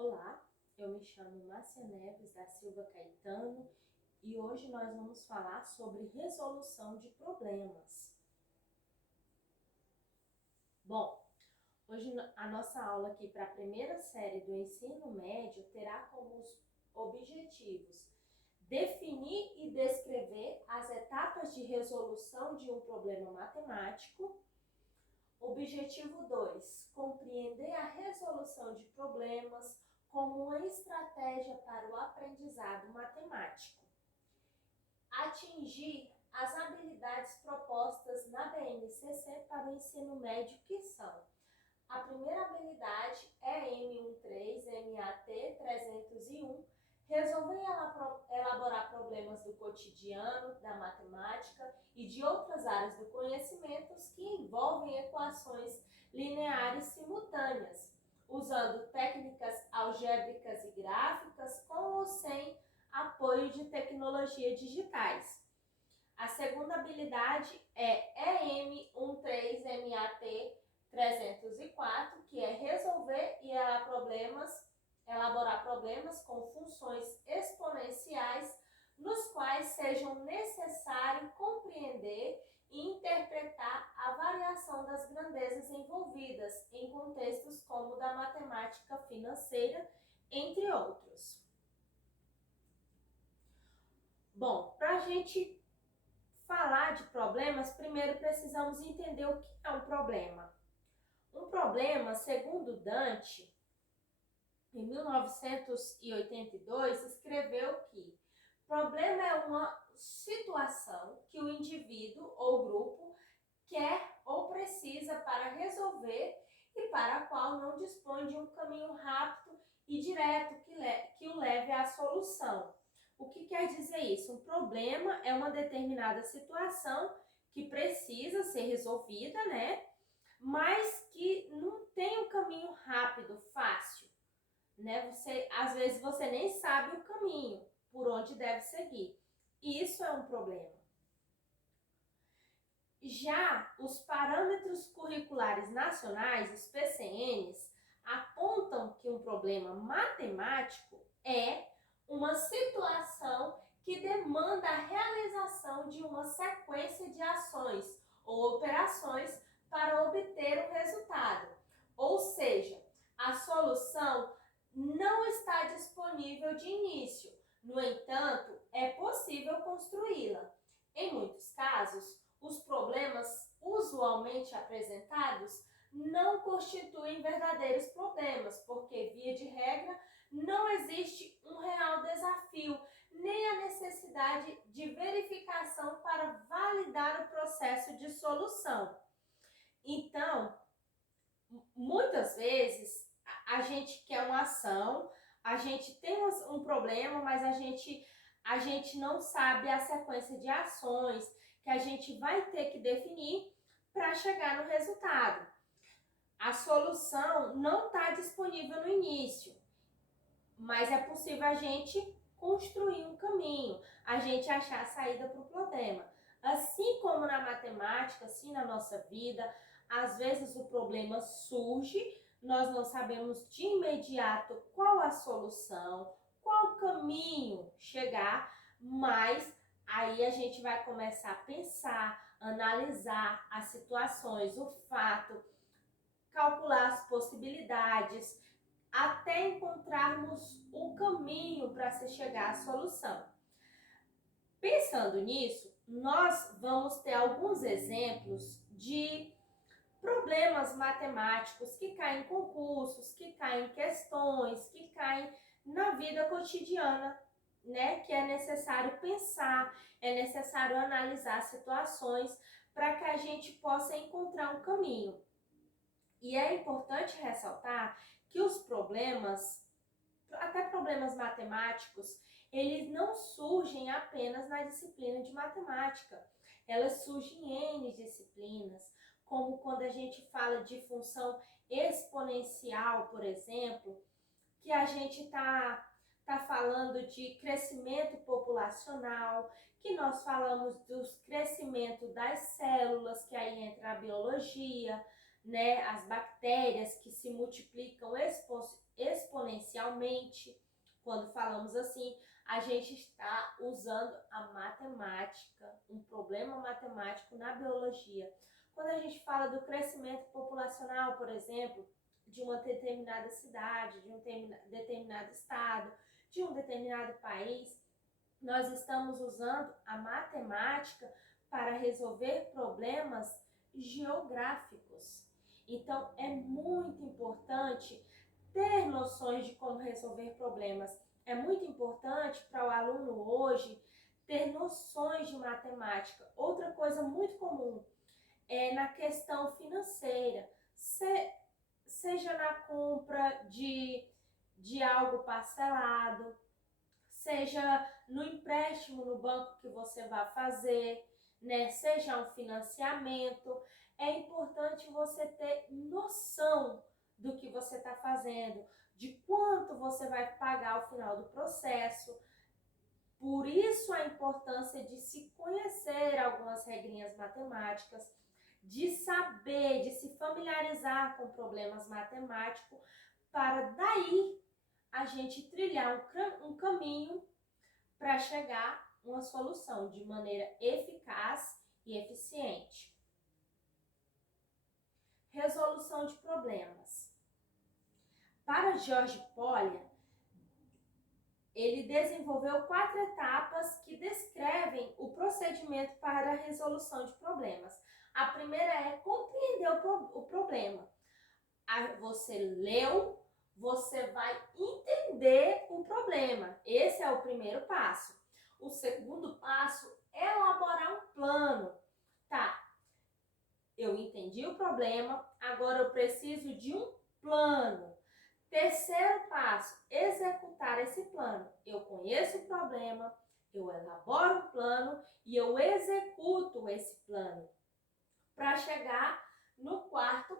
Olá, eu me chamo Márcia Neves da Silva Caetano e hoje nós vamos falar sobre resolução de problemas. Bom, hoje a nossa aula aqui para a primeira série do ensino médio terá como os objetivos definir e descrever as etapas de resolução de um problema matemático. Objetivo 2, compreender a resolução de problemas como uma estratégia para o aprendizado matemático. Atingir as habilidades propostas na BNCC para o ensino médio, que são: a primeira habilidade é M13, MAT 301, resolver e elaborar problemas do cotidiano, da matemática e de outras áreas do conhecimento que envolvem equações lineares simultâneas, usando técnicas algébricas e gráficas com ou sem apoio de tecnologias digitais. A segunda habilidade é EM13MAT 304, que é resolver e elaborar problemas com funções exponenciais, nos quais sejam necessário compreender e interpretar a variação das grandezas envolvidas em contextos como o da matemática financeira, entre outros. Bom, para a gente falar de problemas, primeiro precisamos entender o que é um problema. Um problema, segundo Dante, em 1982, escreveu que problema é uma situação que o indivíduo ou grupo quer ou precisa para resolver e para a qual não dispõe de um caminho rápido e direto que o leve à solução. O que quer dizer isso? Um problema é uma determinada situação que precisa ser resolvida, né? Mas que não tem um caminho rápido, fácil, né? Às vezes você nem sabe o caminho por onde deve seguir. Isso é um problema. Já os parâmetros curriculares nacionais, os PCNs, apontam que um problema matemático é uma situação que demanda a realização de uma sequência de ações ou operações para obter o resultado. Ou seja, a solução não está disponível de início, no entanto, é possível construí-la. Em muitos casos, os problemas usualmente apresentados não constituem verdadeiros problemas, porque, via de regra, não existe um real desafio, nem a necessidade de verificação para validar o processo de solução. Então, muitas vezes, a gente quer uma ação, a gente tem um problema, mas a gente não sabe a sequência de ações que a gente vai ter que definir para chegar no resultado. A solução não está disponível no início, mas é possível a gente construir um caminho, a gente achar a saída para o problema. Assim como na matemática, assim na nossa vida, às vezes o problema surge, nós não sabemos de imediato qual a solução, qual caminho chegar, mas aí a gente vai começar a pensar, analisar as situações, o fato, calcular as possibilidades, até encontrarmos o caminho para se chegar à solução. Pensando nisso, nós vamos ter alguns exemplos de problemas matemáticos que caem em concursos, que caem em questões, que caem na vida cotidiana, né? Que é necessário pensar, é necessário analisar situações para que a gente possa encontrar um caminho. E é importante ressaltar que os problemas, até problemas matemáticos, eles não surgem apenas na disciplina de matemática. Elas surgem em N disciplinas, como quando a gente fala de função exponencial, por exemplo, que a gente está falando de crescimento populacional, que nós falamos do crescimento das células, que aí entra a biologia, né? As bactérias que se multiplicam exponencialmente. Quando falamos assim, a gente está usando a matemática, um problema matemático na biologia. Quando a gente fala do crescimento populacional, por exemplo, de uma determinada cidade, de um determinado estado, de um determinado país, nós estamos usando a matemática para resolver problemas geográficos. Então, é muito importante ter noções de como resolver problemas. É muito importante para o aluno hoje ter noções de matemática. Outra coisa muito comum é na questão financeira, seja na compra de algo parcelado, seja no empréstimo no banco que você vai fazer, né? Seja um financiamento. É importante você ter noção do que você está fazendo, de quanto você vai pagar ao final do processo. Por isso a importância de se conhecer algumas regrinhas matemáticas, de saber, de se familiarizar com problemas matemáticos, para daí a gente trilhar um caminho para chegar a uma solução de maneira eficaz e eficiente. Resolução de problemas. Para George Polya, ele desenvolveu 4 etapas que descrevem o procedimento para a resolução de problemas. A primeira é compreender o problema. Você leu, você vai entender o problema. Esse é o primeiro passo. O segundo passo é elaborar um plano. Tá, eu entendi o problema, agora eu preciso de um plano. Terceiro passo, executar esse plano. Eu conheço o problema, eu elaboro o plano e eu executo esse plano. Para chegar no quarto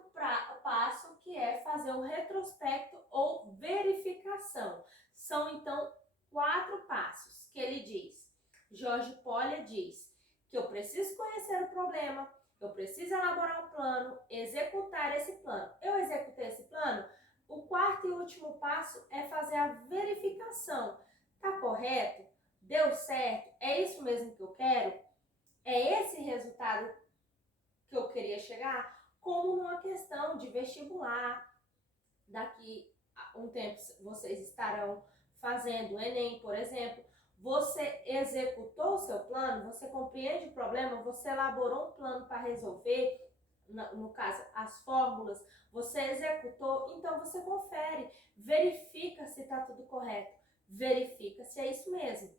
passo, que é fazer o retrospecto ou verificação. São, então, 4 passos que ele diz. George Polya diz que eu preciso conhecer o problema, eu preciso elaborar um plano, executar esse plano. Eu executei esse plano? O quarto e último passo é fazer a verificação. Tá correto? Deu certo? É isso mesmo que eu quero? É esse resultado que eu queria chegar? Como numa questão de vestibular, daqui a um tempo vocês estarão fazendo o Enem, por exemplo. Você executou o seu plano? Você compreende o problema? Você elaborou um plano para resolver? No caso, as fórmulas, você executou, então você confere, verifica se está tudo correto, verifica se é isso mesmo.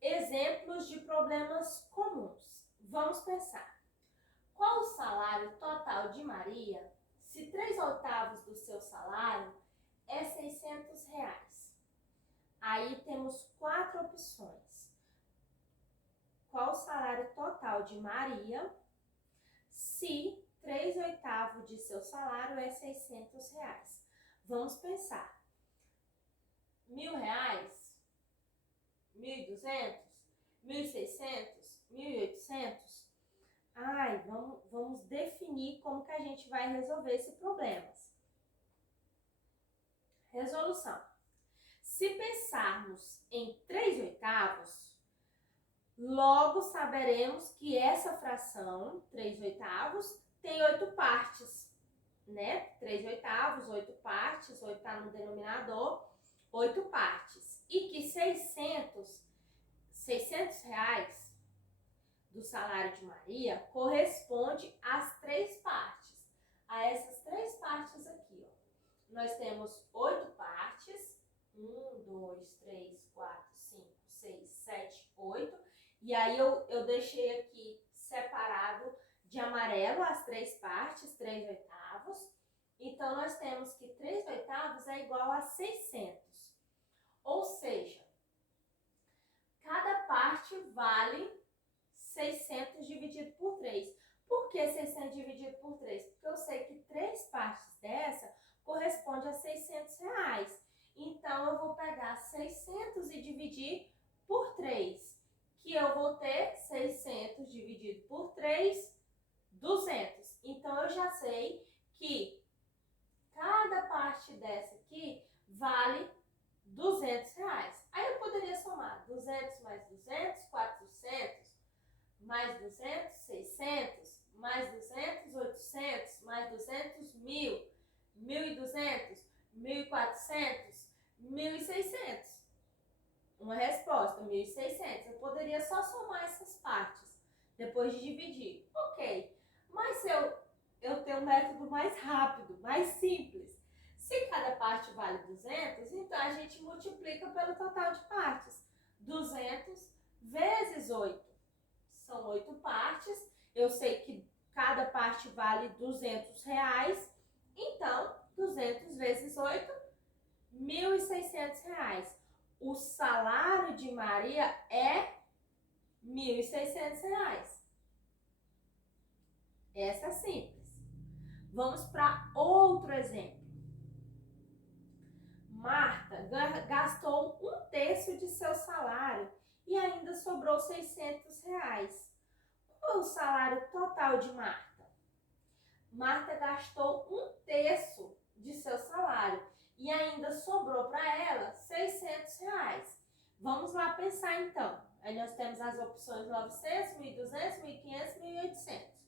Exemplos de problemas comuns. Vamos pensar. Qual o salário total de Maria se 3/8 do seu salário é R$600? Aí temos 4 opções. Qual o salário total de Maria se 3/8 de seu salário é R$600? Vamos pensar. R$1.000? 1.200? 1.600? 1.800? Vamos definir como que a gente vai resolver esse problema. Resolução. Se pensarmos em 3/8, logo saberemos que essa fração, 3/8, tem 8 partes, né? 3/8, 8 partes, 8 está no denominador, 8 partes. E que 600 reais do salário de Maria corresponde às 3 partes. A essas 3 partes aqui, ó. Nós temos 8 partes. 1, 2, 3, 4, 5, 6, 7, 8. E aí eu deixei aqui separado de amarelo as 3 partes, 3/8. Então, nós temos que 3/8 é igual a 600. Ou seja, cada parte vale 600 dividido por 3. Por que 600 dividido por 3? Porque eu sei que 3 partes dessa corresponde a R$600. Então, eu vou pegar 600 e dividir por 3, que eu vou ter 600 dividido por 3, 200. Então, eu já sei que cada parte dessa aqui vale R$ 200. Aí eu poderia somar 200 mais 200, 400, mais 200, 600, mais 200, 800, mais 200, 1.000, 1.200, 1.400, 1.600. Uma resposta, 1.600. Eu poderia só somar essas partes depois de dividir. Ok, mas se eu tenho um método mais rápido, mais simples. Se cada parte vale 200, então a gente multiplica pelo total de partes. 200 vezes 8. São 8 partes. Eu sei que cada parte vale R$ 200. Então, 200 vezes 8, R$ 1.600. O salário de Maria é R$ 1.600. Essa é simples. Vamos para outro exemplo. Marta gastou 1/3 de seu salário e ainda sobrou R$ 600. Qual é o salário total de Marta? Marta gastou 1/3 de seu salário e ainda sobrou para ela R$ 600. Vamos lá pensar então. Aí nós temos as opções 900, 1.200, 1.500, 1.800.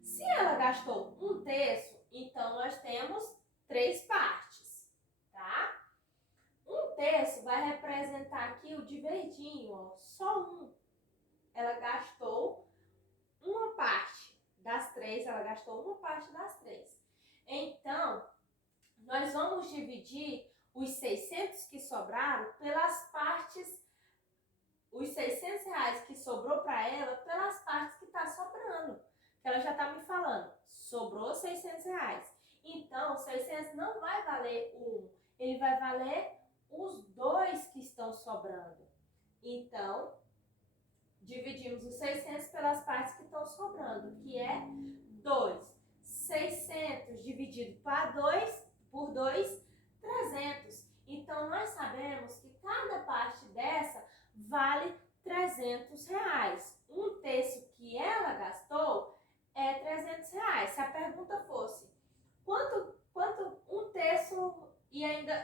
Se ela gastou 1/3, então nós temos 3 partes, tá? 1/3 vai representar aqui o de verdinho, ó, só um. Ela gastou uma parte das 3, ela gastou uma parte das 3. Então, nós vamos dividir os 600 que sobraram pelas partes, os R$ 600 que sobrou para ela, pelas partes que tá sobrando. Ela já tá me falando, sobrou R$ 600. Então, 600 não vai valer um, ele vai valer os 2 que estão sobrando. Então, dividimos os 600 pelas partes que estão sobrando, que é 2. 600 dividido por 2, 300. Então, nós sabemos que cada parte dessa vale R$ 300. 1/3 que ela gastou é R$ 300. Se a pergunta fosse quanto 1/3 e ainda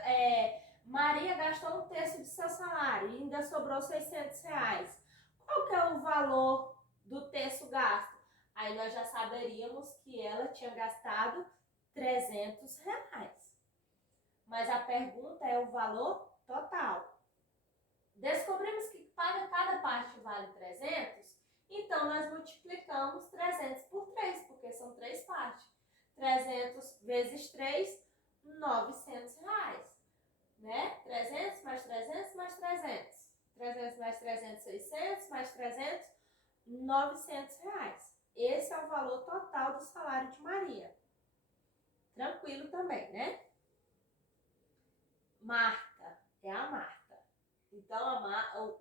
Maria gastou 1/3 de seu salário e ainda sobrou R$ 600. Qual que é o valor do terço gasto? Aí nós já saberíamos que ela tinha gastado R$ 300. Mas a pergunta é o valor total. Descobrimos que para cada parte vale 300, então nós multiplicamos 300 por 3, porque são 3 partes. 300 vezes 3, R$ 900. Né? 300 mais 300 mais 300. 300 mais 300, 600, mais 300, R$ 900. Esse é o valor total do salário de Maria. Tranquilo também, né? Marta, é a Marta. Então,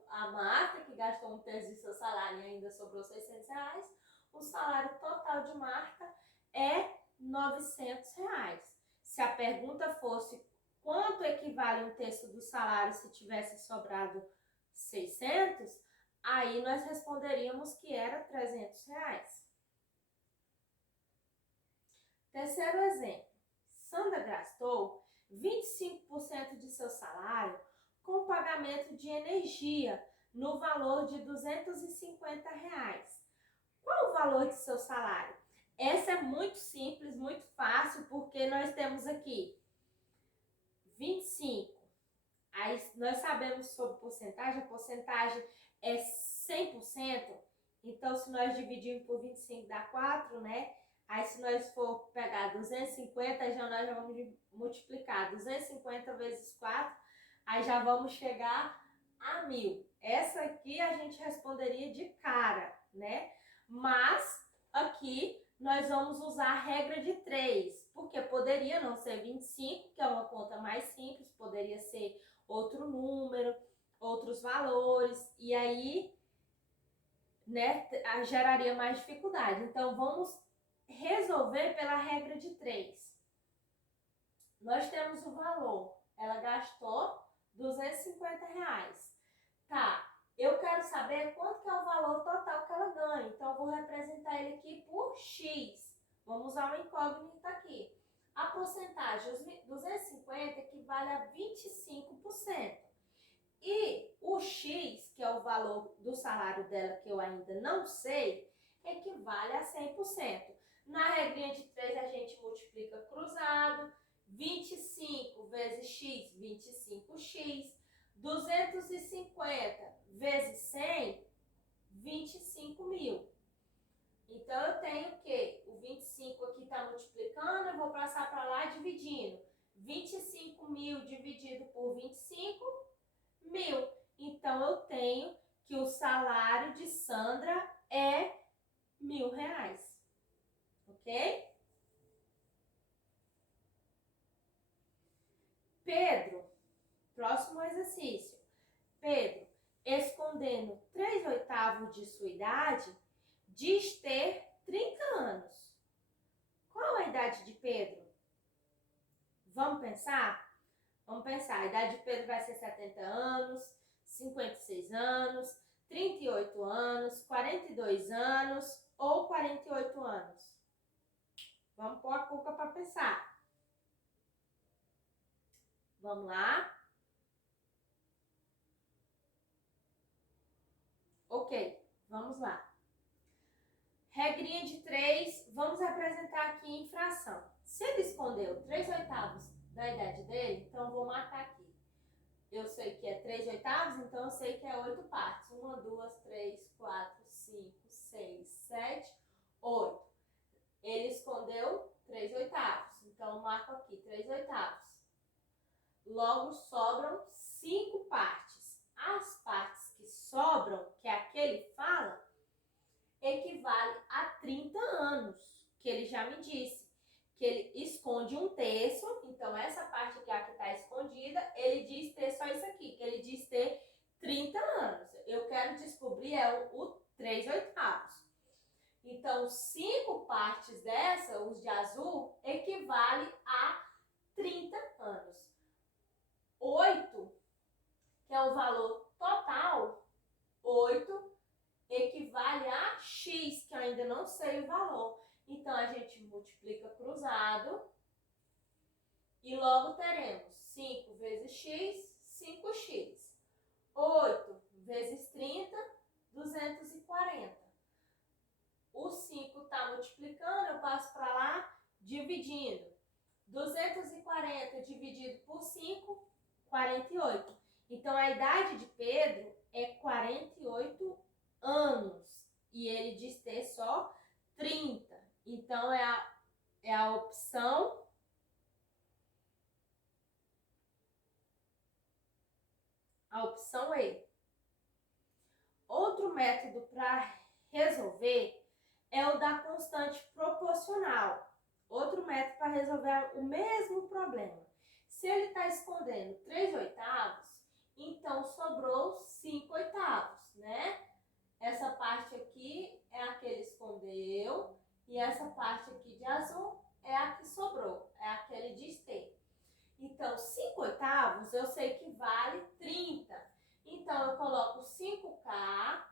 a Marta, que gastou 1/3 de seu salário e ainda sobrou R$ 600, o salário total de Marta é R$ 900. Se a pergunta fosse quanto equivale 1/3 do salário se tivesse sobrado 600, aí nós responderíamos que era R$ 300. Terceiro exemplo. Sandra gastou 25% de seu salário com pagamento de energia no valor de R$ 250. Qual o valor de seu salário? Essa é muito simples, muito fácil, porque nós temos aqui 25. Aí nós sabemos sobre porcentagem, a porcentagem é 100%. Então, se nós dividirmos por 25 dá 4, né? Aí se nós for pegar 250, nós já vamos multiplicar 250 vezes 4, aí já vamos chegar a 1.000. Essa aqui a gente responderia de cara, né? Mas aqui nós vamos usar a regra de 3, porque poderia não ser 25, que é uma conta mais simples, poderia ser outro número, outros valores, e aí, né, geraria mais dificuldade. Então, vamos resolver pela regra de 3. Nós temos o valor, ela gastou R$ 250. Tá, Eu quero saber quanto que é o valor total que ela ganha. Então, eu vou representar ele aqui por X. Vamos usar uma incógnita aqui. A porcentagem, os 250, equivale a 25%. E o X, que é o valor do salário dela, que eu ainda não sei, equivale a 100%. Na regrinha de 3, a gente multiplica cruzado. 25 vezes X, 25x. 250 vezes 100, 25 mil. Então, eu tenho que o 25 aqui está multiplicando, eu vou passar para lá dividindo. 25 mil dividido por 25 mil. Então, eu tenho que o salário de Sandra é R$ 1.000. Ok? Pedro, próximo exercício. Pedro, escondendo 3/8 de sua idade, diz ter 30 anos. Qual a idade de Pedro? Vamos pensar? Vamos pensar. A idade de Pedro vai ser 70 anos, 56 anos, 38 anos, 42 anos ou 48 anos? Vamos pôr a cuca para pensar. Vamos lá? Ok, vamos lá. Regrinha de 3, vamos apresentar aqui em fração. Se ele escondeu 3/8 da idade dele, então eu vou marcar aqui. Eu sei que é 3/8, então eu sei que é 8 partes. 1, 2, 3, 4, 5, 6, 7, 8. Ele escondeu 3/8, então eu marco aqui 3/8. Logo, sobram 5 partes. As partes que sobram, que é a que ele fala, equivale a 30 anos, que ele já me disse. Que ele esconde 1/3, então essa parte aqui, a que está escondida, ele diz ter só isso aqui, que ele diz ter 30 anos. Eu quero descobrir o 3/8. Então, 5 partes dessa, os de azul, equivale a 30 anos. 8, que é o valor total, 8 equivale a X, que eu ainda não sei o valor. Então, a gente multiplica cruzado e logo teremos 5 vezes X, 5x. 8 vezes 30, 240. O 5 está multiplicando, eu passo para lá dividindo. 240 dividido por 5, 48. Então, a idade de Pedro é 48 anos. E ele diz ter só 30. Então, é a opção E. Outro método para resolver é o da constante proporcional. Outro método para resolver o mesmo problema. Se ele está escondendo 3/8, então sobrou 5/8, né? Essa parte aqui é a que ele escondeu e essa parte aqui de azul é a que sobrou, é a que ele diz ter. Então, 5/8 eu sei que vale 30. Então, eu coloco 5K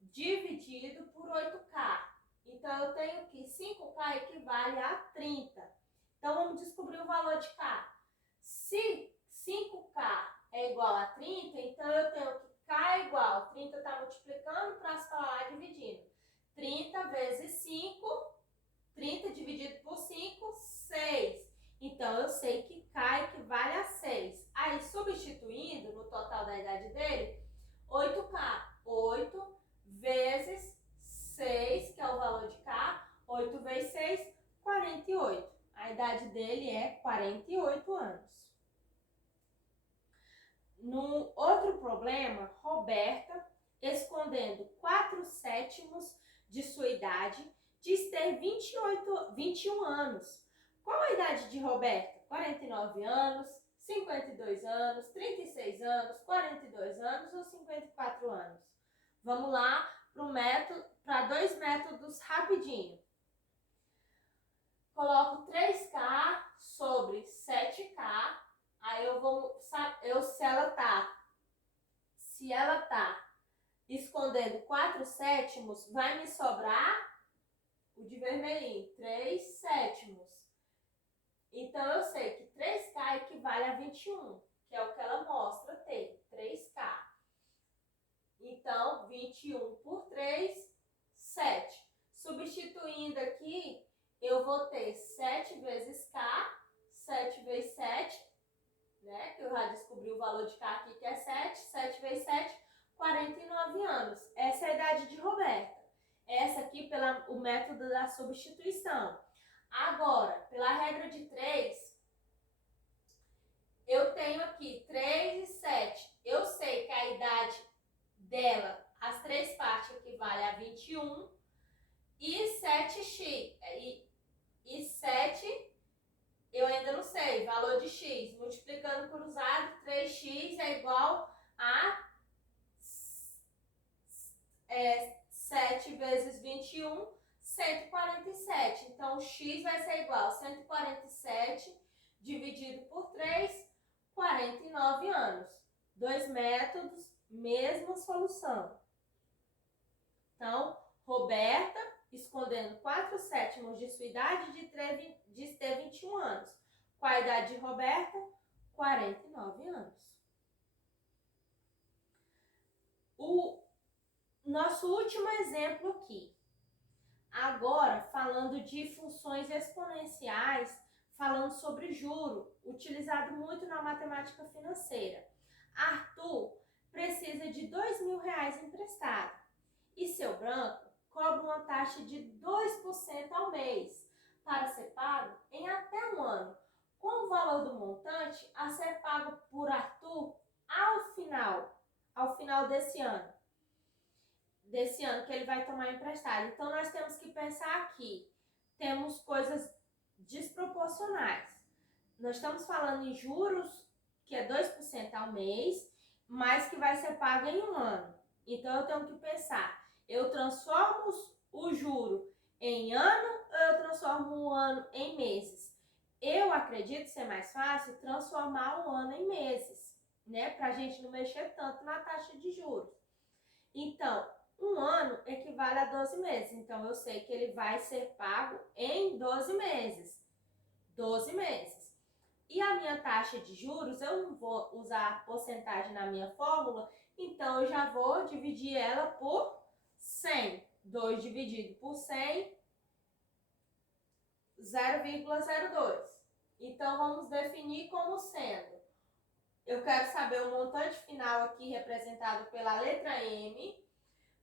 dividido por 8K. Então, eu tenho que 5K equivale a 30. Então, vamos descobrir o valor de K. Se 5K é igual a 30, então eu tenho que K é igual, 30 está multiplicando, para lá dividindo. 30 vezes 5, 30 dividido por 5, 6. Então, eu sei que K equivale a 6. Aí, substituindo no total da idade dele, 8K. 8 vezes 6, que é o valor de K. 8 vezes 6, 48. A idade dele é 48 anos. No outro problema, Roberta, escondendo 4/7 de sua idade, diz ter 21 anos. Qual a idade de Roberta? 49 anos, 52 anos, 36 anos, 42 anos ou 54 anos? Vamos lá para 2 métodos rapidinho. Coloco 3K sobre 7K. Aí se ela tá escondendo 4/7, vai me sobrar o de vermelhinho, 3/7. Então, eu sei que 3K equivale a 21, que é o que ela mostra ter, 3K. Então, 21 por 3, 7. Substituindo aqui, eu vou ter 7 vezes K, 7 vezes 7, né? Que eu já descobri o valor de K aqui, que é 7. 7 vezes 7, 49 anos. Essa é a idade de Roberta. Essa aqui pelo método da substituição. Agora, pela regra de 3, eu tenho aqui 3 e 7. Eu sei que a idade dela, as 3 partes equivale a 21 e 7x. E 7, eu ainda não sei, valor de x. Multiplicando cruzado, 3x é igual a 7 vezes 21, 147. Então, x vai ser igual a 147 dividido por 3, 49 anos. Dois métodos, mesma solução. Então, Roberta, escondendo 4/7 de sua idade, diz ter 21 anos. Qual a idade de Roberta? 49 anos. O nosso último exemplo aqui. Agora, falando de funções exponenciais, falando sobre juro, utilizado muito na matemática financeira. Arthur precisa de R$2.000 emprestado e seu banco cobra uma taxa de 2% ao mês para ser pago em até um ano, com o valor do montante a ser pago por Arthur ao final desse ano que ele vai tomar emprestado. Então, nós temos que pensar aqui, temos coisas desproporcionais. Nós estamos falando em juros, que é 2% ao mês, mas que vai ser pago em um ano. Então, eu tenho que pensar, eu transformo o juro em ano ou eu transformo o ano em meses? Eu acredito ser mais fácil transformar o ano em meses, né? Para a gente não mexer tanto na taxa de juros. Então, um ano equivale a 12 meses. Então, eu sei que ele vai ser pago em 12 meses. 12 meses. E a minha taxa de juros, eu não vou usar a porcentagem na minha fórmula, então eu já vou dividir ela por 100. 2 dividido por 100, 0,02. Então, vamos definir como sendo. Eu quero saber o montante final aqui representado pela letra M.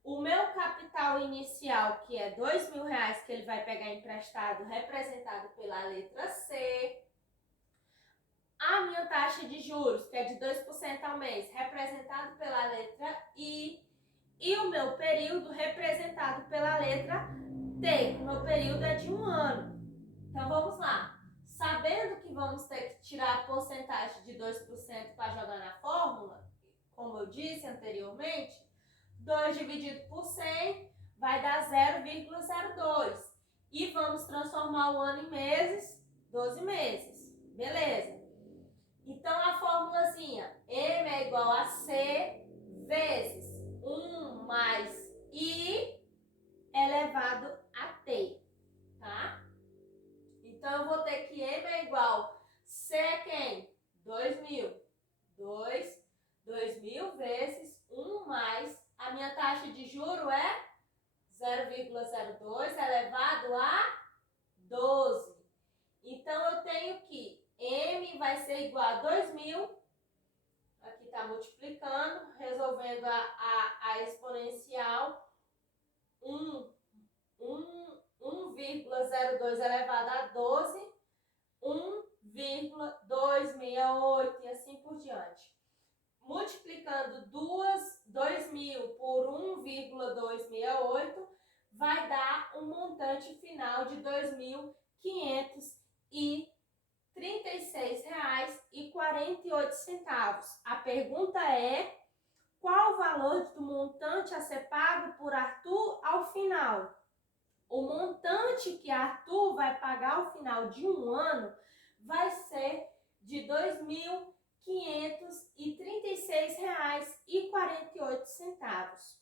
O meu capital inicial, que é R$2.000, que ele vai pegar emprestado, representado pela letra C. A minha taxa de juros, que é de 2% ao mês, representado pela letra I. E o meu período, representado pela letra T, que o meu período é de um ano. Então, vamos lá. Sabendo que vamos ter que tirar a porcentagem de 2% para jogar na fórmula, como eu disse anteriormente, 2 dividido por 100 vai dar 0,02. E vamos transformar o ano em meses, 12 meses. Beleza? Então, a formulazinha, M é igual a C vezes 1 mais I elevado a T, tá? Então, eu vou ter que M é igual, C é quem? 2.000. 2.000 vezes 1 mais, a minha taxa de juro é 0,02 elevado a 12. Então, eu tenho que M vai ser igual a 2.000, aqui está multiplicando, resolvendo a exponencial, 1,02 elevado a 12, 1,268 e assim por diante. Multiplicando 2.000 por 1,268 vai dar um montante final de R$2.536,48. A pergunta é: qual o valor do montante a ser pago por Arthur ao final? O montante que Arthur vai pagar ao final de um ano vai ser de R$2.536,48.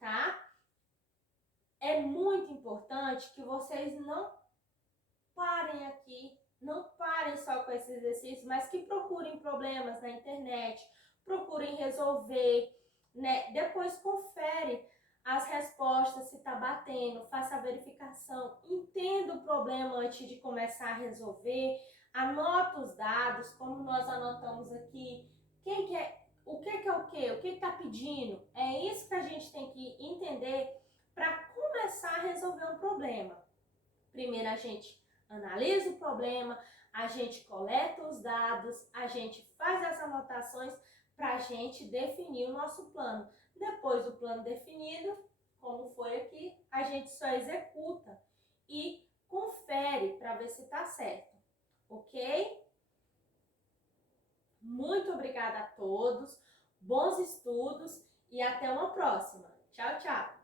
tá? É muito importante que vocês não parem aqui, não parem só com esse exercício, mas que procurem problemas na internet, procurem resolver, né? Depois confere as respostas, se está batendo, faça a verificação, entenda o problema antes de começar a resolver, anota os dados, como nós anotamos aqui, quem que é, o que é o que? O que está pedindo? É isso que a gente tem que entender para começar a resolver um problema. Primeiro a gente analisa o problema, a gente coleta os dados, a gente faz as anotações para a gente definir o nosso plano. Depois do plano definido, como foi aqui, a gente só executa e confere para ver se está certo, ok? Muito obrigada a todos, bons estudos e até uma próxima. Tchau, tchau!